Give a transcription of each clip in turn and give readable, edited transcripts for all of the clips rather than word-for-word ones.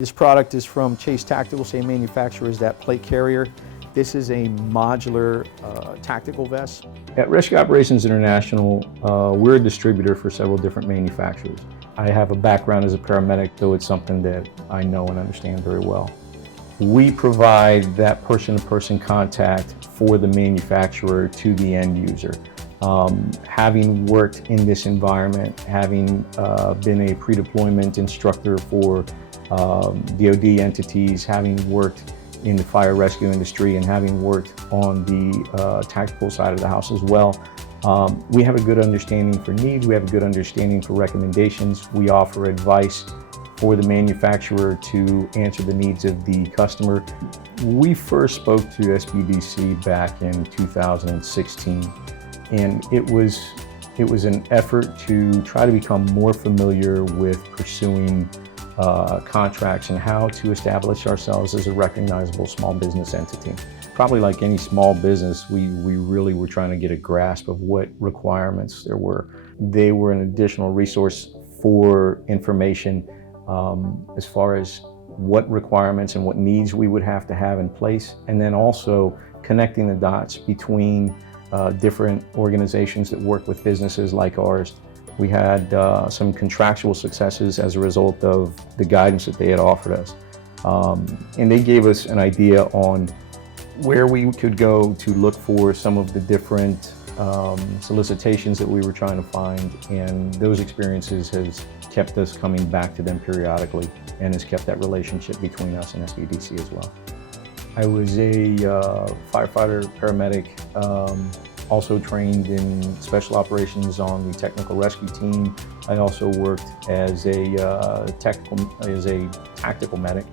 This product is from Chase Tactical, same manufacturer as that plate carrier. This is a modular tactical vest. At Rescue Operations International, we're a distributor for several different manufacturers. I have a background as a paramedic, so it's something that I know and understand very well. We provide that person-to-person contact for the manufacturer to the end user. Having worked in this environment, having been a pre-deployment instructor for DoD entities, having worked in the fire rescue industry, and having worked on the tactical side of the house as well, we have a good understanding for needs, we have a good understanding for recommendations. We offer advice for the manufacturer to answer the needs of the customer. We first spoke to SBDC back in 2016, and it was an effort to try to become more familiar with pursuing contracts and how to establish ourselves as a recognizable small business entity. Probably like any small business, we really were trying to get a grasp of what requirements there were. They were an additional resource for information as far as what requirements and what needs we would have to have in place, and then also connecting the dots between different organizations that work with businesses like ours. We had some contractual successes as a result of the guidance that they had offered us. And they gave us an idea on where we could go to look for some of the different solicitations that we were trying to find. And those experiences has kept us coming back to them periodically and has kept that relationship between us and SBDC as well. I was a firefighter, paramedic, also trained in special operations on the technical rescue team. I also worked as a tactical medic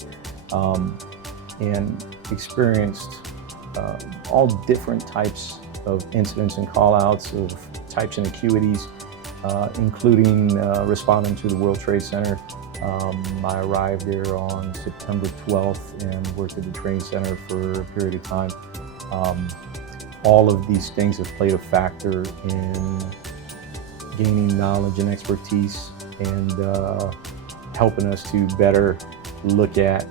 and experienced all different types of incidents and call-outs of types and acuities, including responding to the World Trade Center. I arrived there on September 12th and worked at the training center for a period of time. All of these things have played a factor in gaining knowledge and expertise and helping us to better look at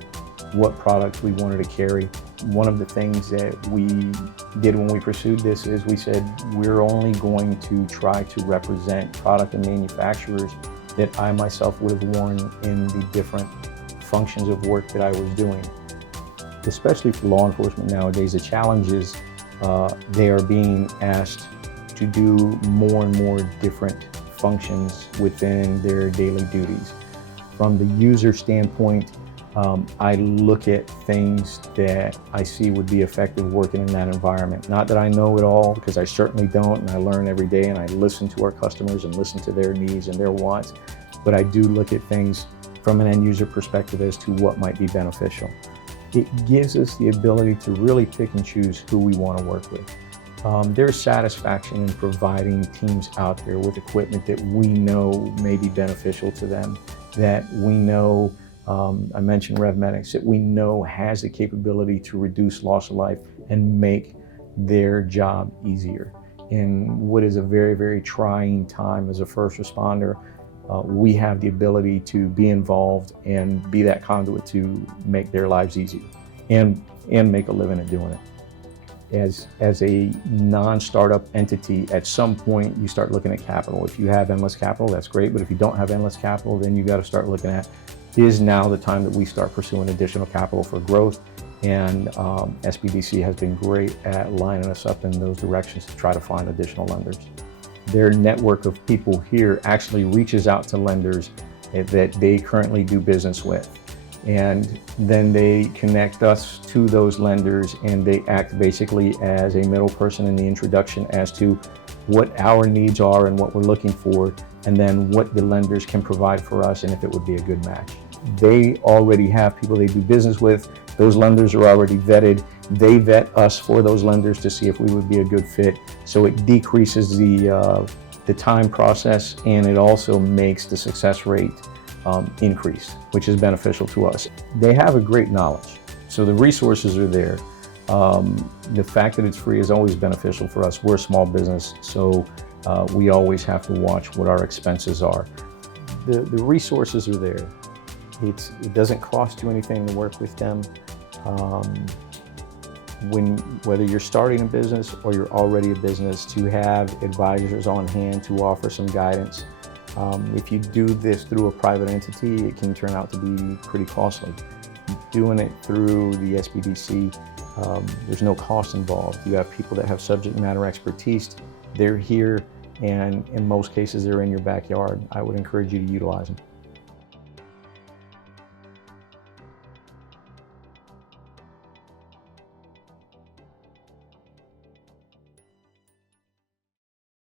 what products we wanted to carry. One of the things that we did when we pursued this is we said we're only going to try to represent product and manufacturers that I myself would have worn in the different functions of work that I was doing. Especially for law enforcement nowadays, the challenge is they are being asked to do more and more different functions within their daily duties. From the user standpoint, I look at things that I see would be effective working in that environment. Not that I know it all, because I certainly don't, and I learn every day, and I listen to our customers and listen to their needs and their wants, but I do look at things from an end user perspective as to what might be beneficial. It gives us the ability to really pick and choose who we want to work with. There's satisfaction in providing teams out there with equipment that we know may be beneficial to them, that we know, I mentioned RevMedics, that we know has the capability to reduce loss of life and make their job easier. In what is a very, very trying time as a first responder, we have the ability to be involved and be that conduit to make their lives easier and make a living at doing it. As a non-startup entity, at some point you start looking at capital. If you have endless capital, that's great, but if you don't have endless capital, then you got to start looking at, is now the time that we start pursuing additional capital for growth? And SBDC has been great at lining us up in those directions to try to find additional lenders. Their network of people here actually reaches out to lenders that they currently do business with. And then they connect us to those lenders, and they act basically as a middle person in the introduction as to what our needs are and what we're looking for, and then what the lenders can provide for us and if it would be a good match. They already have people they do business with. Those lenders are already vetted. They vet us for those lenders to see if we would be a good fit. So it decreases the time process, and it also makes the success rate increase, which is beneficial to us. They have a great knowledge, so the resources are there. The fact that it's free is always beneficial for us. We're a small business, so we always have to watch what our expenses are. The resources are there. It doesn't cost you anything to work with them. Whether you're starting a business or you're already a business, to have advisors on hand to offer some guidance. If you do this through a private entity, it can turn out to be pretty costly. Doing it through the SBDC, there's no cost involved. You have people that have subject matter expertise. They're here, and in most cases, they're in your backyard. I would encourage you to utilize them.